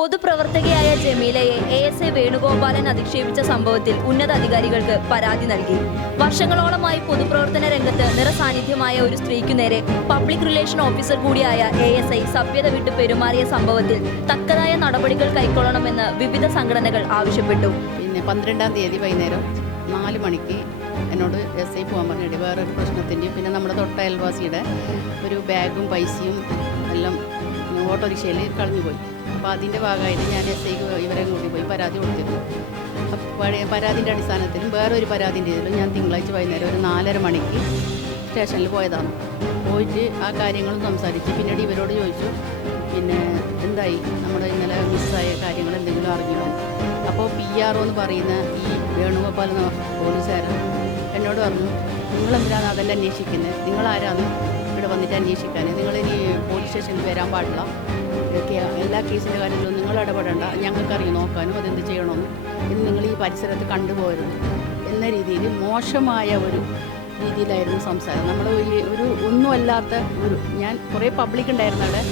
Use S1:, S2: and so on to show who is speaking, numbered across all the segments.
S1: പൊതുപ്രവർത്തകയായ ജമീലയെ A S A Venugopalan അധിക്ഷേപിച്ച സംഭവത്തിൽ ഉന്നത അധികാരികൾക്ക് പരാതി നൽകി. വർഷങ്ങളോളമായി പൊതുപ്രവർത്തന രംഗത്ത് നിറസാന്നിധ്യമായ ഒരു സ്ത്രീക്കു നേരെ പബ്ലിക് റിലേഷൻ ഓഫീസർ കൂടിയായ എ എസ് ഐ സഭ്യത വിട്ട് പെരുമാറിയ സംഭവത്തിൽ തക്കതായ നടപടികൾ കൈക്കൊള്ളണമെന്ന് വിവിധ സംഘടനകൾ ആവശ്യപ്പെട്ടു.
S2: പിന്നെ പന്ത്രണ്ടാം തീയതി വൈകുന്നേരം നാല് മണിക്ക് എന്നോട് എസ് ഐ പോകാൻ പറഞ്ഞിട്ട് വേറൊരു പ്രശ്നത്തിന്റെയും പിന്നെ നമ്മുടെ തൊട്ട അയൽവാസിയുടെ ഒരു ബാഗും പൈസയും എല്ലാം ഓട്ടോറിക്ഷയിൽ കളഞ്ഞുപോയി അപ്പോൾ അതിന്റെ ഭാഗമായിട്ട് ഞാൻ എസ് ഐക്ക് ഇവരെ കൂടി പോയി പരാതി കൊടുത്തിരുന്നു. പഴയ പരാതിന്റെ അടിസ്ഥാനത്തിലും വേറൊരു പരാതിന്റെ ഇതിലും ഞാൻ തിങ്കളാഴ്ച വൈകുന്നേരം ഒരു നാലര മണിക്ക് സ്റ്റേഷനിൽ പോയതാണ്. പോയിട്ട് ആ കാര്യങ്ങളും സംസാരിച്ച് പിന്നീട് ഇവരോട് ചോദിച്ചു പിന്നെ എന്തായി? നമ്മുടെ ഇന്നലെ മിസ്സായ കാര്യങ്ങൾ എന്തെങ്കിലും അറിഞ്ഞോ അപ്പോൾ പി ആർ ഒ എന്ന് പറയുന്ന ഈ വേണുഗോപാൽ എന്ന പോലീസുകാരൻ എന്നോട് പറഞ്ഞു നിങ്ങളെന്തിനാണ് അതെല്ലാം അന്വേഷിക്കുന്നത് നിങ്ങളാരാണ് വന്നിട്ട് അന്വേഷിക്കാൻ. ഇനി പോലീസ് സ്റ്റേഷനിൽ വരാൻ പാടില്ല. എല്ലാ കേസിന്റെ കാര്യത്തിലും നിങ്ങൾ ഇടപെടേണ്ട. ഞങ്ങൾക്കറിയാം നോക്കാനും അതെന്ത് ചെയ്യണമെന്ന്. ഇന്ന് നിങ്ങൾ ഈ പരിസരത്ത് കണ്ടുപോകരുത് എന്ന രീതിയിൽ മോശമായ ഒരു രീതിയിലായിരുന്നു സംസാരം. നമ്മൾ ഈ ഒരു ഒന്നുമല്ലാത്ത ഒരു ഞാൻ കുറേ പബ്ലിക് ഉണ്ടായിരുന്നു അവിടെ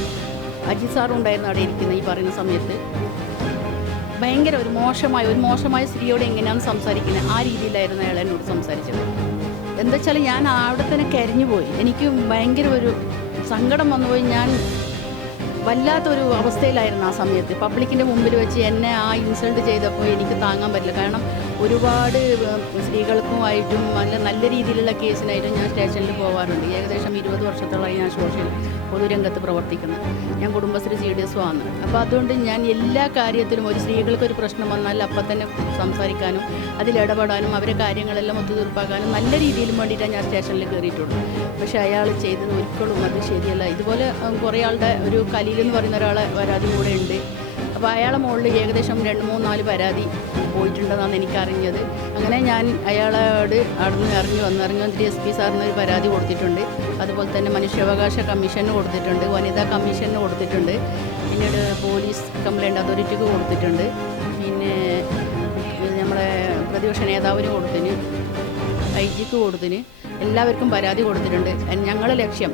S2: അജിത് സാറും ഉണ്ടായിരുന്നു അവിടെ ഇരിക്കുന്ന ഈ പറയുന്ന സമയത്ത് ഭയങ്കര ഒരു മോശമായ ഒരു മോശമായ സ്ത്രീയോട് എങ്ങനെയാണ് സംസാരിക്കുന്നത്? ആ രീതിയിലായിരുന്നു അയാൾ എന്നോട് സംസാരിച്ചത്. എന്താ വെച്ചാൽ ഞാൻ അവിടെ തന്നെ കരിഞ്ഞു പോയി എനിക്ക് ഭയങ്കര ഒരു സങ്കടം വന്നുപോയി. ഞാൻ വല്ലാത്തൊരു അവസ്ഥയിലായിരുന്നു ആ സമയത്ത്. പബ്ലിക്കിന്റെ മുമ്പിൽ വെച്ച് എന്നെ ആ ഇൻസൾട്ട് ചെയ്തപ്പോൾ എനിക്ക് താങ്ങാൻ പറ്റില്ല. കാരണം ഒരുപാട് സ്ത്രീകൾക്കുമായിട്ടും നല്ല നല്ല രീതിയിലുള്ള കേസിനായിട്ടും ഞാൻ സ്റ്റേഷനിൽ പോകാറുണ്ട് ഏകദേശം ഇരുപത് വർഷത്തോളമായി ഞാൻ സോഷ്യൽ പൊതുരംഗത്ത് പ്രവർത്തിക്കുന്നത് ഞാൻ കുടുംബശ്രീ സി ഡി എസ് ആണ്. അപ്പോൾ അതുകൊണ്ട് ഞാൻ എല്ലാ കാര്യത്തിലും ഒരു സ്ത്രീകൾക്ക് ഒരു പ്രശ്നം വന്നാൽ അപ്പം തന്നെ സംസാരിക്കാനും അതിൽ ഇടപെടാനും അവരെ കാര്യങ്ങളെല്ലാം ഒത്തുതീർപ്പാക്കാനും നല്ല രീതിയിലും വേണ്ടിയിട്ടാണ് ഞാൻ സ്റ്റേഷനിൽ കയറിയിട്ടുള്ളൂ പക്ഷേ അയാൾ ചെയ്തത് ഒരിക്കലും അത് ശരിയല്ല. ഇതുപോലെ കുറേ ആളുടെ ഒരു എന്ന് പറയുന്ന ഒരാളെ പരാതി കൂടെ ഉണ്ട്. അപ്പോൾ അയാളെ മുകളിൽ ഏകദേശം രണ്ട് മൂന്ന് നാല് പരാതി പോയിട്ടുണ്ടെന്നാണ് എനിക്കറിഞ്ഞത്. അങ്ങനെ ഞാൻ അയാളോട് അവിടുന്ന് ഇറങ്ങി വന്ന്. ഇറങ്ങി വന്നിട്ട് എസ് പി സാറിന് ഒരു പരാതി കൊടുത്തിട്ടുണ്ട്. അതുപോലെ തന്നെ മനുഷ്യാവകാശ കമ്മീഷന് കൊടുത്തിട്ടുണ്ട്. വനിതാ കമ്മീഷന് കൊടുത്തിട്ടുണ്ട്. പിന്നീട് പോലീസ് കംപ്ലൈന്റ് അതോറിറ്റിക്ക് കൊടുത്തിട്ടുണ്ട്. പിന്നെ നമ്മളെ പ്രതിപക്ഷ നേതാവിന് കൊടുത്തിന് ഐ ജിക്ക് കൊടുത്തിന് എല്ലാവർക്കും പരാതി കൊടുത്തിട്ടുണ്ട്. ഞങ്ങളുടെ ലക്ഷ്യം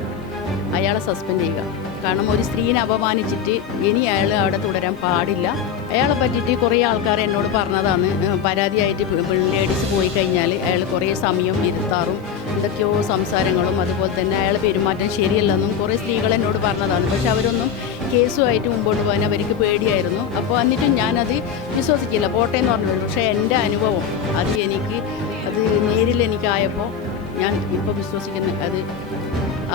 S2: അയാളെ സസ്പെൻഡ് ചെയ്യുക. കാരണം ഒരു സ്ത്രീനെ അപമാനിച്ചിട്ട് ഇനി അയാൾ അവിടെ തുടരാൻ പാടില്ല. അയാളെ പറ്റിയിട്ട് കുറേ ആൾക്കാർ എന്നോട് പറഞ്ഞതാണ്. പരാതിയായിട്ട് ലേഡീസ് പോയി കഴിഞ്ഞാൽ അയാൾ കുറേ സമയം ഇരുത്താറും എന്തൊക്കെയോ സംസാരങ്ങളും അതുപോലെ തന്നെ അയാൾ പെരുമാറ്റം ശരിയല്ലെന്നും കുറേ സ്ത്രീകൾ എന്നോട് പറഞ്ഞതാണ്. പക്ഷെ അവരൊന്നും കേസുമായിട്ട് മുമ്പോട്ട് പോകാൻ അവർക്ക് പേടിയായിരുന്നു. അപ്പോൾ എന്നിട്ടും ഞാനത് വിശ്വസിക്കില്ല പോട്ടെ എന്ന് പറഞ്ഞു പക്ഷേ എന്റെ അനുഭവം അത് എനിക്ക് അത് നേരിൽ എനിക്കായപ്പോൾ ഞാൻ ഇപ്പോൾ വിശ്വസിക്കുന്നു അത്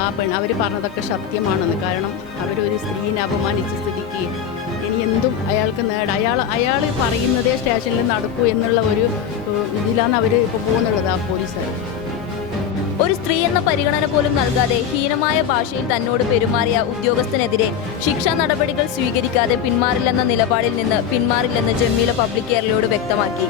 S2: ആ പെൺ അവർ പറഞ്ഞതൊക്കെ സത്യമാണെന്ന്. കാരണം അവരൊരു സ്ത്രീനെ അപമാനിച്ച സ്ഥിതിക്ക് ഇനി എന്തും അയാൾക്ക് നേടാം. അയാൾ അയാൾ പറയുന്നതേ സ്റ്റേഷനിൽ നടക്കൂ എന്നുള്ള ഒരു ഇതിലാണ് അവർ ഇപ്പോൾ പോകുന്നുള്ളത് ആ പോലീസ്.
S1: ഒരു സ്ത്രീ എന്ന പരിഗണന പോലും നൽകാതെ ഹീനമായ ഭാഷയിൽ തന്നോട് പെരുമാറിയ ഉദ്യോഗസ്ഥനെതിരെ ശിക്ഷാ നടപടികൾ സ്വീകരിക്കാതെ പിന്മാറില്ലെന്ന നിലപാടിൽ നിന്ന് പിന്മാറില്ലെന്ന് ജമീല പബ്ലിക് കെയറിലോട് വ്യക്തമാക്കി.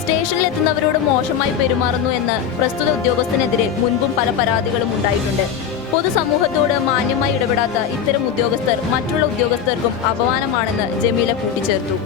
S1: സ്റ്റേഷനിൽ എത്തുന്നവരോട് മോശമായി പെരുമാറുന്നു എന്ന് പ്രസ്തുത ഉദ്യോഗസ്ഥനെതിരെ മുൻപും പല പരാതികളും ഉണ്ടായിട്ടുണ്ട്. പൊതുസമൂഹത്തോട് മാന്യമായി ഇടപെടാത്ത ഇത്തരം ഉദ്യോഗസ്ഥർ മറ്റുള്ള ഉദ്യോഗസ്ഥർക്കും അപമാനമാണെന്ന് ജമീല കൂട്ടിച്ചേർത്തു.